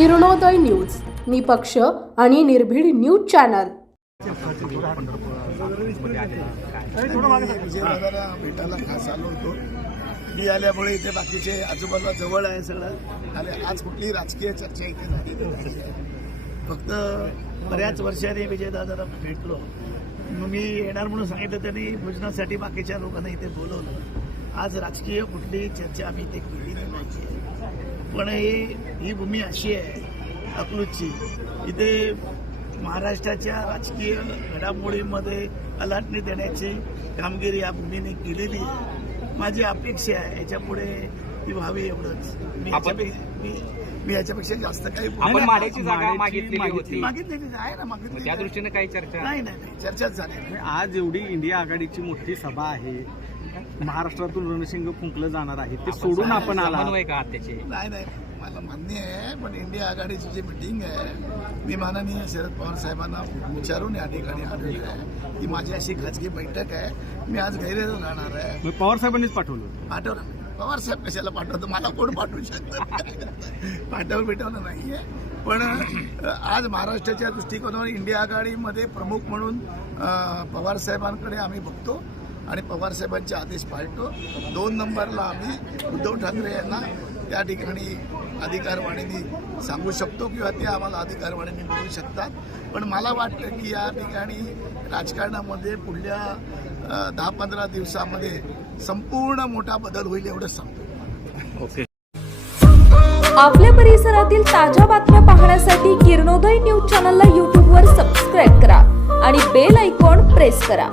Kiranoday news निपक्ष आणि निर्भीड न्यूज चॅनल. भेटायला खास आलो होतो मी आल्यामुळे इथे बाकीचे आजूबाजूला जवळ आहे सगळं. आणि आज कुठली राजकीय चर्चा इथे झालेली नाही. फक्त बऱ्याच वर्षांनी विजयदादाला भेटलो. मग मी येणार म्हणून सांगितलं त्यांनी भोजनासाठी बाकीच्या लोकांना इथे बोलवलं. आज राजकीय कुठली चर्चा आम्ही इथे केली नाही. पण ही ही भूमी अशी आहे अकलूजची. इथे महाराष्ट्राच्या राजकीय घडामोडीमध्ये अलाटणी देण्याची कामगिरी या भूमीने केलेली आहे. माझी अपेक्षा आहे याच्यापुढे ती व्हावी एवढंच. मी याच्यापेक्षा मी मी याच्यापेक्षा जास्त काही आपण. माड्याची जागा मागितलेली होती. मागितलेली आहे ना मग मागितली त्या दृष्टीने काही चर्चा नाही नाही चर्चाच झाली. आज एवढी इंडिया आघाडीची मोठी सभा आहे. महाराष्ट्रातून रणशिंग फुंकलं जाणार आहे. ते सोडून आपण आला. का त्याचे? नाही नाही. मला मान्य आहे पण इंडिया आघाडीची जी मिटिंग आहे मी माननीय शरद पवार साहेबांना विचारून या ठिकाणी आलेलो आहे. ही माझी अशी खाजगी बैठक आहे. मी आज गैरेज राहणार आहे. पवार साहेबांनीच पाठवलं पाठवलं. मी. पवार साहेब कशाला पाठवतो? मला कोण पाठवू शकतं? पाठवलं भेटवलं नाहीये. पण आज महाराष्ट्राच्या दृष्टिकोनावर इंडिया आघाडीमध्ये प्रमुख म्हणून पवार साहेबांकडे आम्ही बघतो. आणि पवार साहेबांचे आदेश पाळतो. दोन नंबरला आम्ही उद्धव ठाकरे यांना त्या ठिकाणी अधिकारवाणीने सांगू शकतो किंवा ते आम्हाला अधिकारवाणीने मिळू शकतात. पण मला वाटतं की या ठिकाणी राजकारणामध्ये पुढल्या दहा पंधरा दिवसामध्ये संपूर्ण मोठा बदल होईल एवढंच सांगतो. ओके. आपल्या परिसरातील ताज्या बातम्या पाहण्यासाठी किरणोदय न्यूज चॅनलला यूट्यूबवर सबस्क्राईब करा आणि बेल आयकॉन प्रेस करा.